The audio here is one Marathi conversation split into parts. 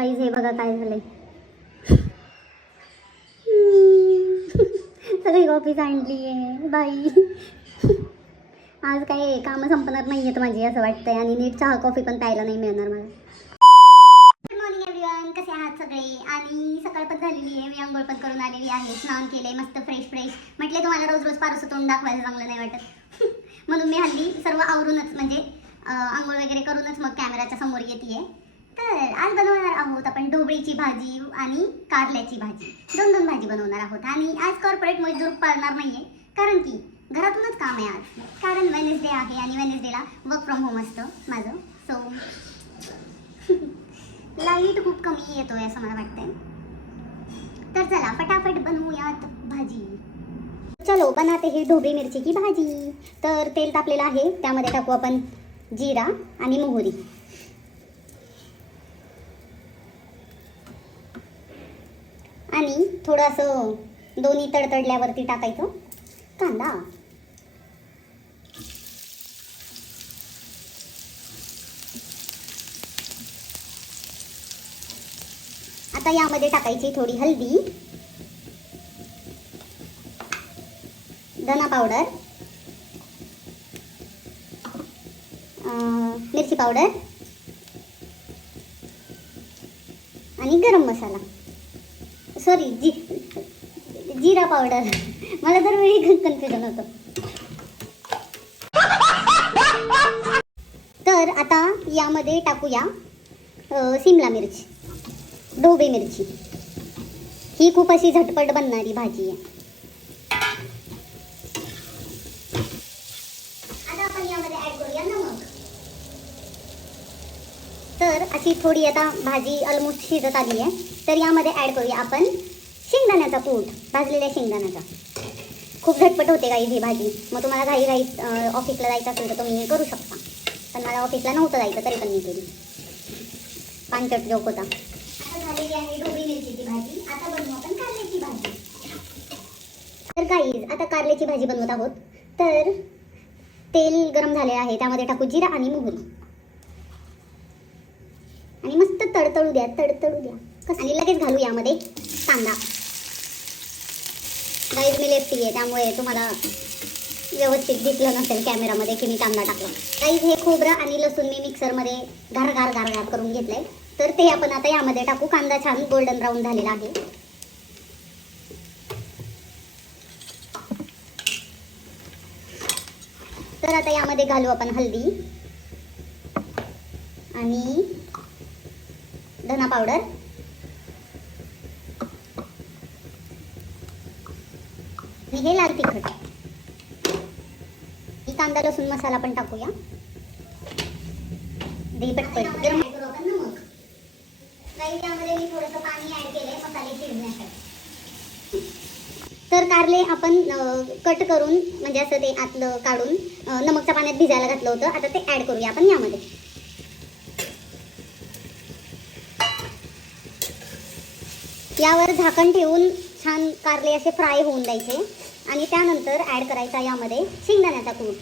काहीच हे बघा काय झालंय. सगळी कॉफी सांडली आहे बाई. आज काय कामं संपणार नाही आहेत माझी असं वाटतंय आणि नीट चहा कॉफी पण प्यायला नाही मिळणार मला. गुड मॉर्निंग एव्हरीवन, कसे आहात सगळे? आणि सकाळ पण झालेली आहे, मी आंघोळ पण करून आलेली आहे, स्नान केले मस्त फ्रेश. म्हटले तुम्हाला रोज रोज पारसं तोंड दाखवायला चांगलं नाही वाटत. म्हणून मी हल्ली सर्व आवरूनच म्हणजे आंघोळ वगैरे करूनच मग कॅमेराच्या समोर येते. तर आज बनवणार आहोत आपण ढोबळीची भाजी आणि कारल्याची भाजी, दोन भाजी बनवणार आहोत. आणि आज कॉर्पोरेट मजदूर पाळणार नाहीये, कारण की घरातूनच काम आहे आज, कारण वेनेसडे आहे आणि वेनेसडेला वर्क फ्रॉम होम असतं माझं. सो लाईट खूप कमी येतोय असं मला वाटतंय. तर चला फटाफट बनवूयात भाजी. चलो बनाते ही ढोबळी मिरची की भाजी. तर तेल तापलेलं आहे, त्यामध्ये टाकू आपण जिरा आणि मोहरी. आणि थोडं असं दोन्ही तडतडल्यावरती टाकायचं कांदा. आता यामध्ये टाकायची थोडी हळदी, धना पावडर, मिरची पावडर आणि गरम मसाला, सॉरी जिरा पावडर. मला दरवेळी कन्फ्युजन होतं. तर आता यामध्ये टाकूया शिमला मिरची, ढोबळी मिरची. ही खूप अशी झटपट बनणारी भाजी आहे. आता आपण यामध्ये ऍड करूया नमक. तर अशी थोडी आता भाजी ऑलमोस्ट शिजत आली आहे, तर यामध्ये ऍड करूया आपण शेंगदाण्याचा कूट, भाजलेल्या शेंगदाण्याचा. खूप झटपट होते काही ही भाजी. मग तुम्हाला घाई ऑफिसला जायचं असेल तर तुम्ही हे करू शकता, पण मला ऑफिसला नव्हतं जायचं तरी पण मी केली. पांचट जोक होता. आता झालेली आहे ढोबळी मिरचीची भाजी. आता बनवू आपण कारल्याची भाजी. तर गाईज आता कारल्याची भाजी बनवत आहोत. तर तेल गरम झाले आहे, त्यामध्ये टाकू जिरा आणि मोहरी आणि मस्त तडतडू द्या. आणि लगेच घालू यामध्ये कांदा. गाईज मी लेफ्टी आहे, त्यामुळे तुम्हाला व्यवस्थित दिसलं नसेल कॅमेरामध्ये की मी कांदा टाकला. गाईज हे खोबरं आणि लसूण मी मिक्सरमध्ये घार करून घेतलंय. तर ते आपण आता यामध्ये टाकू. कांदा छान गोल्डन ब्राऊन झालेला आहे. तर आता यामध्ये घालू आपण हळदी आणि धना पावडर आणि हे लाल तिखट. ही कांदा लसूण मसाला पण टाकूया. पटपट गरम करू आपण नमक. यामध्ये मी थोडंसं पाणी ऍड केलंय मसाले शिजण्यासाठी. तर कारले आपण कट करून म्हणजे असं ते आतलं काढून नमकच्या पाण्यात भिजायला घातलं होतं. आता ते ऍड करूया आपण यामध्ये. यावर झाकण ठेवून छान कारले असे फ्राय होऊन द्यायचे आणि त्यानंतर ऍड करायचा यामध्ये शेंगदाण्याचा कूट.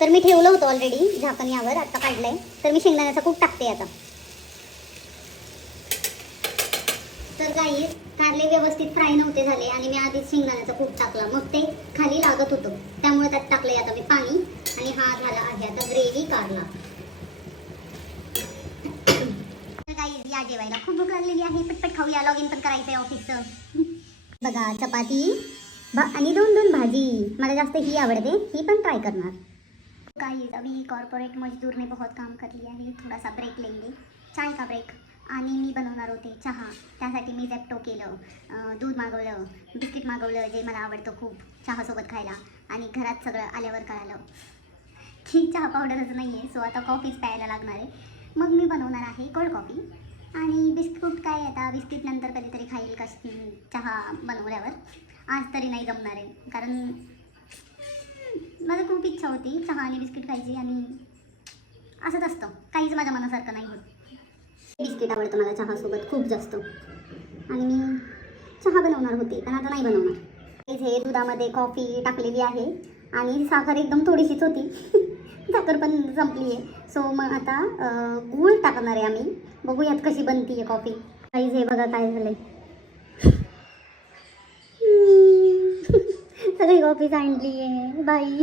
तर मी ठेवलं होतं ऑलरेडी झाकण यावर, आता काढलंय. तर मी शेंगदाण्याचा कूट टाकते आता. तर काही कारले व्यवस्थित फ्राय नव्हते झाले आणि मी आधीच शेंगदाण्याचा कूट टाकला, मग ते खाली लागत होतं, त्यामुळे त्यात टाकले आता मी पाणी. आणि हा झाला आहे आता ग्रेव्ही कारला. या जेवायला खूप भूक लागलेली आहे, पटपट खाऊया. लॉग इन पण करायचंय ऑफिसचं. बघा चपाती आणि दोन भाजी. मला जास्त ही आवडते, ही पण ट्राय करणार. गाइस अभी कॉर्पोरेट मजदूर ने बहुत काम कर लिया है, थोड़ा सा ब्रेक लेंगे, चाय का ब्रेक. आणि मी बनवणार होते चहा, त्यासाठी मी झेप्टो केलं, दूध मागवलं, बिस्किट मागवलं जे मला आवडतं खूप चहासोबत खायला. आणि घरात सगळं आल्यावर कळालं की चहा पावडरच नाही आहे. सो आता कॉफीच प्यायला लागणार आहे. मग मी बनवणार आहे कोल्ड कॉफी आणि बिस्किट. काय आता बिस्किट नंतर कधीतरी खाईल चहा बनवल्यावर. आज तरी नाही जमणार आहे, कारण माझं खूप इच्छा होती चहा आणि बिस्किट खायची आणि असंच असतं, काहीच माझ्या मनासारखं नाही होत. बिस्किट आवडतं मला चहासोबत खूप जास्त आणि मी चहा बनवणार होते पण आता नाही बनवणार. हे दुधामध्ये कॉफी टाकलेली आहे आणि साखर एकदम थोडीशीच होती. साखर पण संपली आहे. सो मग आता गूळ टाकणार आहे आम्ही. बघूयात कशी बनतीये कॉफी. काहीच हे बघा काय झालंय. सगळी कॉफी सांडली आहे बाई.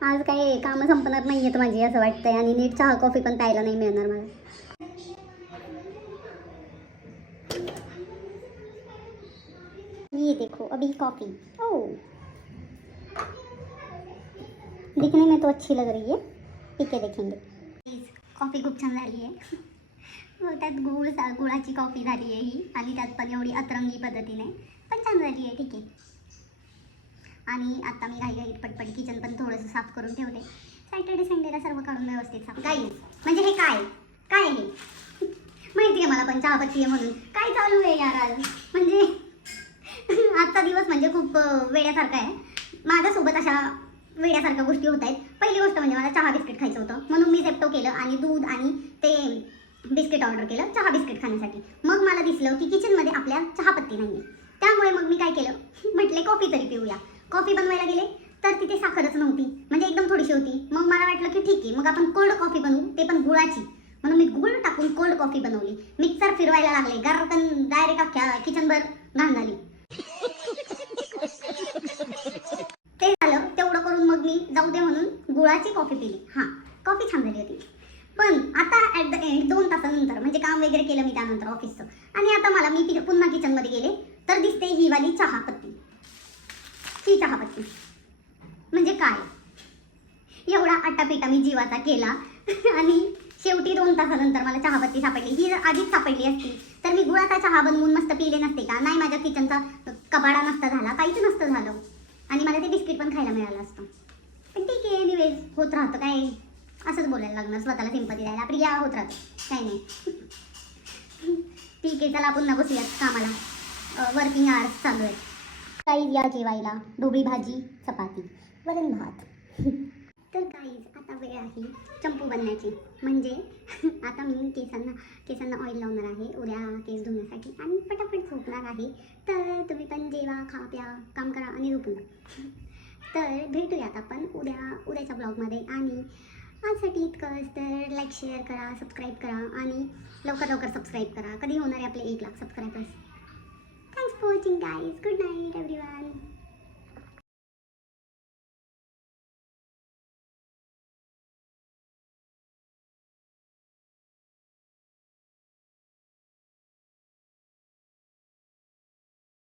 आज काय कामं संपणार नाही आहेत माझी असं वाटतंय आणि नीट चहा कॉफी पण प्यायला नाही मिळणार मला. ये देखो अभी कॉफी. ओह दिखने में तो अच्छी लग रही है, पी के देखेंगे. कॉफी खूप छान झाली आहे. त्यात गुळाची कॉफी झाली आहे ही आणि त्यात पण एवढी अतरंगी पद्धतीने पण छान झाली आहे. ठीक आहे. आणि आता मी घाईघाईत पटपट किचन पण थोडंसं साफ करून ठेवते. सॅटर्डे संडेला सर्व काढून व्यवस्थित साफ. गाईज म्हणजे हे काय काय आहे माहिती आहे मला पण चहापत्ती आहे म्हणून. काय चालू आहे यार आज. म्हणजे आजचा दिवस म्हणजे खूप वेड्यासारखा आहे. माझ्यासोबत अशा वेड्यासारख्या गोष्टी होत आहेत. पहिली गोष्ट म्हणजे मला चहा बिस्किट खायचं होतं म्हणून मी झेप्टो केलं आणि दूध आणि ते बिस्किट ऑर्डर केलं चहा बिस्किट खाण्यासाठी. मग मला दिसलं की किचनमध्ये आपल्या चहापत्ती नाही आहे. त्यामुळे मग मी काय केलं म्हटले कॉफी तरी पिऊया. कॉफी बनवायला गेले तर तिथे साखरच नव्हती, म्हणजे एकदम थोडीशी होती. मग मला वाटलं की ठीक आहे मग आपण कोल्ड कॉफी बनवू, ते पण गुळाची. म्हणून मी गुळ टाकून कोल्ड कॉफी बनवली. मिक्सर फिरवायला लागले गारकन डायरेक्ट अख्ख्या किचनभर घाण झाली. ते झालं तेवढं करून मग मी जाऊ दे म्हणून गुळाची कॉफी पिली. हां कॉफी छान झाली होती. पण आता ॲट द एंड 2 तासानंतर म्हणजे काम वगैरे केलं मी त्यानंतर ऑफिसचं आणि आता मी पुन्हा किचनमध्ये गेले तर दिसते ही वाली चहापत्ती. ही चहापत्ती म्हणजे काय एवढा आटापिटा मी जीवाचा केला आणि शेवटी 2 तासानंतर मला चहापत्ती सापडली. ही जर आधीच सापडली असती तर मी गुळाचा चहा बनवून मस्त पिले नसते का. नाही माझ्या किचनचा कबाडा नसता झाला, काहीच नसतं झालं आणि मला ते बिस्किट पण खायला मिळालं असतं. पण ठीक आहे एनिवेज होत राहतं. काय असंच बोलायला लागणार स्वतःला सिंपती द्यायला. प्रिया होत राहतं काही नाही. ठीक आहे चला पुन्हा बसूयात कामाला. वर्किंग आवर्स चालू आहेत. काही या जेवायला ढोबळी भाजी चपाती वरण भात. तर गाईज आता वेळ आहे चंपू बनण्याची. म्हणजे आता मी केसांना ऑइल लावणार आहे उद्या केस धुण्यासाठी आणि पटापट झोपणार आहे. तर तुम्ही पण जेवा खा प्या काम करा आणि झोपून जा. तर भेटूयात आपण उद्याच्या ब्लॉगमध्ये. आणि आजसाठी इतकंच. तर लाईक शेअर करा सबस्क्राईब करा आणि लवकर सबस्क्राईब करा. कधी होणार आहे आपले 1 lakh subscribers. Thanks for watching guys. Good night everyone.